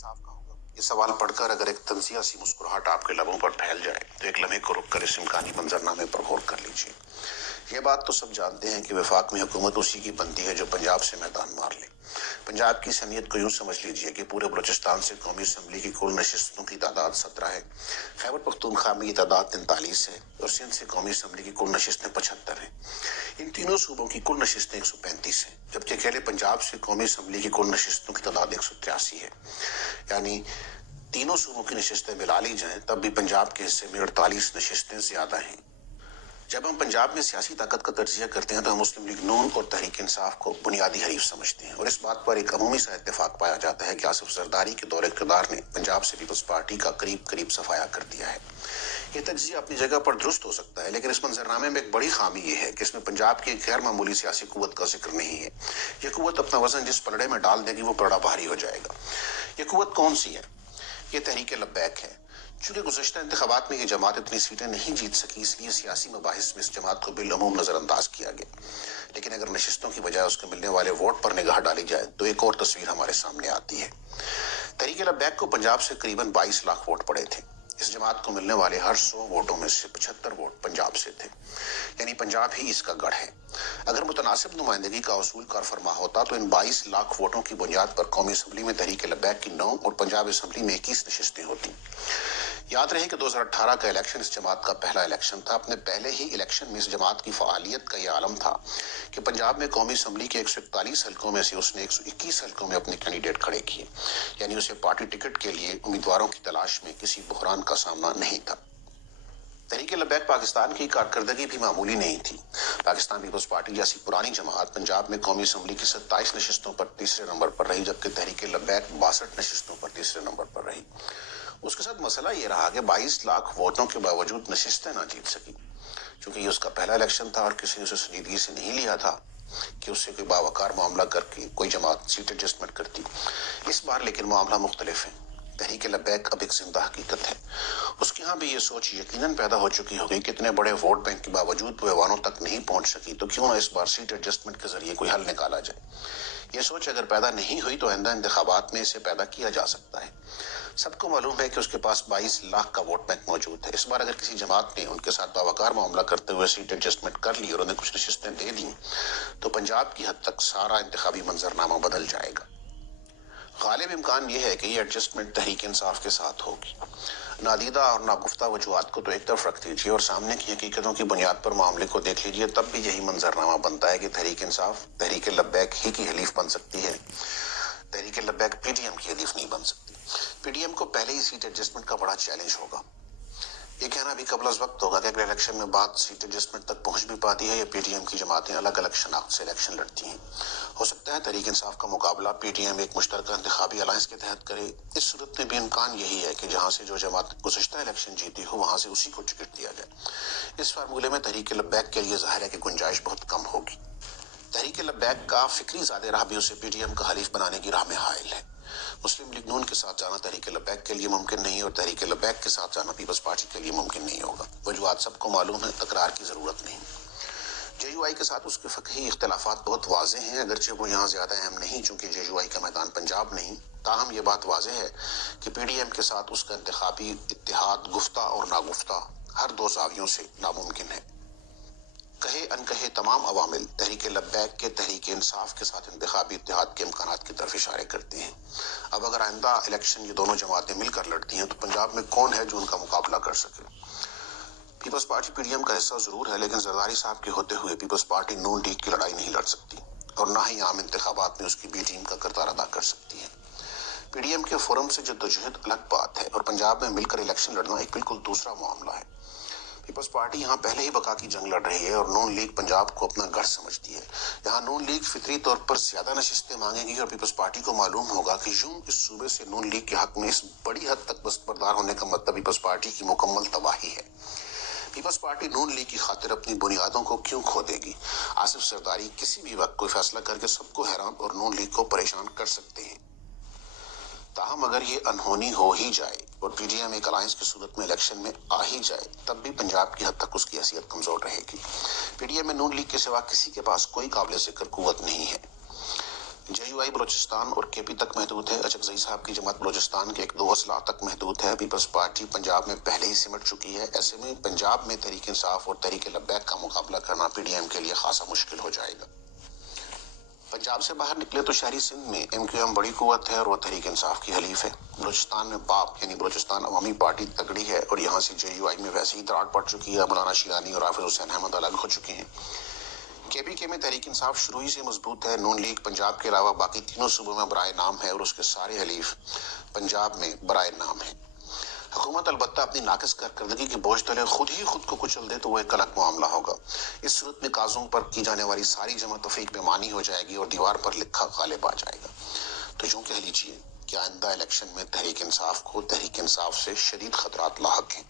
इंसाफ का होगा। ये सवाल पढ़कर अगर एक तंजिया सी मुस्कुराहट आपके लबों पर फैल जाए तो एक लम्हे को रुक कर इस इम्कानी मंजरनामे पर गौर कर लीजिए। ये बात तो सब जानते हैं कि वफाक में हुकूमत उसी की बनती है जो पंजाब से मैदान मार ले। पंजाब की अहमियत को यूं समझ लीजिए कि पूरे बलूचिस्तान से कौमी असम्बली की कुल नशिस्तों की तादाद 17 है, खैबर पख्तूनख्वा में की तादाद 43 है और सिंध से कौमी असम्बली की कुल नशिस्तें 75 हैं। इन तीनों सूबों की कुल नशिस्तें 135 हैं, जबकि अकेले पंजाब से कौमी असम्बली की कुल नशिस्तों की तादाद 183 है। यानी तीनों सूबों की नशिस्तें मिला ली जाएं तब भी पंजाब के हिस्से में 48 नशिस्तें ज्यादा हैं। जब हम पंजाब में सियासी ताकत का तर्जिया करते हैं तो हम मुस्लिम लीग नून और तहरीक इंसाफ को बुनियादी हरीफ समझते हैं और इस बात पर एक अमूमी सा इत्तेफाक पाया जाता है कि आसिफ जरदारी के दौरे इक़्तिदार ने पंजाब से पीपल्स पार्टी का करीब करीब सफाया कर दिया है। ये तज्जिया अपनी जगह पर दुरुस्त हो सकता है, लेकिन इस मंजरनामे में एक बड़ी खामी ये है कि इसमें पंजाब की गैर मामूली सियासी कुव्वत का जिक्र नहीं है। ये कुव्वत अपना वजन जिस पलड़े में डाल देगी वो पलड़ा भारी हो जाएगा। ये कुव्वत कौन सी है? ये तहरीक लब्बैक है। चूंकि गुज़श्ता इंतखाबात में ये जमात इतनी सीटें नहीं जीत सकी, इसलिए सियासी मबाहिस में इस जमात को बिलअमूम नजरअंदाज किया गया। लेकिन अगर नशिस्तों की बजाय उसको मिलने वाले वोट पर निगाह डाली जाए तो एक और तस्वीर हमारे सामने आती है। तहरीक लब्बैक को पंजाब से करीबन 22 लाख वोट पड़े थे। इस जमात को मिलने वाले हर 100 वोटों में से 75 वोट पंजाब से थे, यानी पंजाब ही इसका गढ़ है। अगर मुतनासिब नुमाइंदगी का उसूल कार फरमा होता तो इन 22 लाख वोटों की बुनियाद पर कौमी असम्बली में तहरीक लब्बैक की 9 और पंजाब असम्बली में 21 नशिस्तें होती। याद रहे कि 2018 का इलेक्शन इस जमात का पहला इलेक्शन था। अपने पहले ही इलेक्शन में इस जमात की फ़आलियत का यह आलम था कि पंजाब में कौमी असम्बली के 141 हल्कों में से उसने 121 हल्कों में अपने कैंडिडेट खड़े किए, यानी उसे पार्टी टिकट के लिए उम्मीदवारों की तलाश में किसी बुहरान का सामना नहीं था। तहरीक लब्बैक पाकिस्तान की कारकर्दगी भी मामूली नहीं थी। पाकिस्तान पीपल्स पार्टी जैसी पुरानी जमात पंजाब में कौमी असम्बली की 27 नशिस्तों पर तीसरे नंबर पर रही, जबकि तहरीक लब्बैक 62 नशिस्तों पर तीसरे नंबर पर रही। उसके साथ मसला ये रहा कि 22 लाख वोटों के बावजूद नशिस्तें ना जीत सकी, क्योंकि ये उसका पहला इलेक्शन था और किसी ने उसे संजीदगी से नहीं लिया था कि उससे कोई बावकार मामला करके कोई जमात सीट एडजस्टमेंट करती। इस बार लेकिन मामला मुख्तलिफ है। तहरीक लब्बैक अब एक जिंदा हकीकत है। उसके यहाँ भी ये सोच यकीनन पैदा हो चुकी होगी कि इतने बड़े वोट बैंक के बावजूद वो ऐवानों तक नहीं पहुंच सकी, तो क्यों ना इस बार सीट एडजस्टमेंट के जरिए कोई हल निकाला जाए। ये सोच अगर पैदा नहीं हुई तो आइंदा इंतखाबात में इसे पैदा किया जा सकता है। सबको मालूम है कि उसके पास 22 लाख का वोट बैंक मौजूद है। इस बार अगर किसी जमात ने उनके साथ बावकार मामला करते हुए सीट एडजस्टमेंट कर ली और उन्हें कुछ नशिस्तें दे दी तो पंजाब की हद तक सारा इंतखाबी मंजरनामा बदल जाएगा। गालिब इम्कान यह है कि ये एडजस्टमेंट तहरीक इंसाफ के साथ होगी। नादीदा और नागुफ्ता वजूहात को तो एक तरफ रख दीजिए और सामने की हकीकतों की बुनियाद पर मामले को देख लीजिए, तब भी यही मंजरनामा बनता है कि तहरीक इंसाफ तहरीक लब्बैक ही की हलीफ बन सकती है। तहरीक लब्बैक पीडीएम की हलीफ नहीं बन सकती। पीडीएम को पहले ही सीट एडजस्टमेंट का बड़ा चैलेंज होगा। ये कहना भी कबल वक्त होगा कि अगले इलेक्शन में बात सीट एडजस्टमेंट तक पहुंच भी पाती है या पीडीएम की जमातें अलग अलग शनाख्त से इलेक्शन लड़ती हैं। हो सकता है तहरीक इंसाफ का मुकाबला पीडीएम एक मुश्तरका इंतखाबी अलायंस के तहत करे। इस सूरत में भी इम्कान यही है कि जहां से जो जमात गुज़श्ता इलेक्शन जीती हो वहां से उसी को टिकट दिया जाए। इस फार्मूले में तहरीक लब्बैक के लिए जाहिर है कि गुंजाइश बहुत कम होगी। तहरीक लब्बैक का फिक्री ज़ादे राह भी उसे पीडीएम का हलीफ बनाने की राह में हायल है। मुस्लिम लीग नून के साथ जाना तहरीक लब्बैक के लिए मुमकिन नहीं और तहरीक लब्बैक के साथ जाना पीपल्स पार्टी के लिए मुमकिन नहीं होगा। वजूहात सबको मालूम है, तकरार की जरूरत नहीं। जेयूआई के साथ उसके फ़िक़ही इख्तिलाफ़ात बहुत वाज़ेह हैं, अगरचे वो यहाँ ज़्यादा अहम नहीं चूँकि जेयूआई का मैदान पंजाब नहीं। ताहम ये बात वाज़ेह है कि पीडीएम के साथ उसका इंतखाबी इत्तिहाद गुफ्ता और नागुफ्ता हर दो ज़ावियों से नामुमकिन है। कहे अनकहे तमाम अवामिल तहरीक लब्बैक के तहरीक इंसाफ के साथ इंतखाबी इत्तिहाद के इम्कानात की तरफ इशारे करते हैं। अब अगर आइंदा इलेक्शन ये दोनों जमातें मिलकर लड़ती हैं तो पंजाब में कौन है जो उनका मुकाबला कर सके? पीपल्स पार्टी पीडीएम का हिस्सा जरूर है, लेकिन जरदारी साहब के होते हुए पीपल्स पार्टी नून लीग की लड़ाई नहीं लड़ सकती और ना ही आम इंतखाबात में उसकी बी टीम का किरदार अदा कर सकती है। पीडीएम के फोरम से जद्दोजहद अलग बात है और पंजाब में मिलकर इलेक्शन लड़ना एक बिल्कुल दूसरा मामला है। पीपल्स पार्टी यहाँ पहले ही बका की जंग लड़ रही है और नून लीग पंजाब को अपना गढ़ समझती है। यहाँ नून लीग फितरी तौर पर ज्यादा नशिस्तें मांगेगी और पीपल्स पार्टी को मालूम होगा कि यूं इस सूबे से नून लीग के हक में इस बड़ी हद तक दस्तबरदार होने का मतलब पीपल्स पार्टी की मुकम्मल तबाही है। पीपल्स पार्टी नून लीग की खातिर अपनी बुनियादों को क्यों खो देगी? आसिफ जरदारी किसी भी वक्त कोई फैसला करके सबको हैरान और नून लीग को परेशान कर सकते हैं। ताहम अगर ये अनहोनी हो ही जाए और पीडीएम एक अलायंस की सूरत में इलेक्शन में आ ही जाए तब भी पंजाब की हद तक उसकी हैसियत कमजोर रहेगी। पीडीएम में नून लीग के सिवा किसी के पास कोई काबिल जिक्र कुव्वत नहीं है। JUI بلوچستان اور KP تک محدود ہے. اچکزئی صاحب کی جماعت بلوچستان کے 2 اضلاع تک محدود ہے. پیپلز پارٹی پنجاب میں پہلے ہی سمٹ چکی ہے. ایسے میں پنجاب میں تحریک انصاف اور تحریک لبیک کا مقابلہ کرنا PDM کے لیے خاصا مشکل ہو جائے گا. پنجاب سے باہر نکلے تو شہری سندھ میں MQM بڑی قوت ہے اور وہ تحریک انصاف کی حلیف ہے. بلوچستان میں BAP یعنی بلوچستان عوامی پارٹی تگڑی ہے اور یہاں سے JUI میں ویسے ہی دراڑ پڑ چکی ہے. مولانا شیرانی اور حافظ حسین احمد الگ ہو چکے ہیں. KPK میں تحریک انصاف شروع ہی سے مضبوط ہے. نون لیگ پنجاب کے علاوہ باقی تینوں صوبوں میں برائے نام ہے اور اس کے سارے حلیف پنجاب میں برائے نام ہے. حکومت البتہ اپنی ناقص کارکردگی کے بوجھ تلے خود ہی خود کو کچل دے تو وہ ایک الگ معاملہ ہوگا. اس صورت میں قاضوں پر کی جانے والی ساری جمع تفریق بے معنی ہو جائے گی اور دیوار پر لکھا غالب آ جائے گا. تو یوں کہہ لیجیے کہ آئندہ الیکشن میں تحریک انصاف کو تحریک انصاف سے شدید خطرات لاحق ہیں.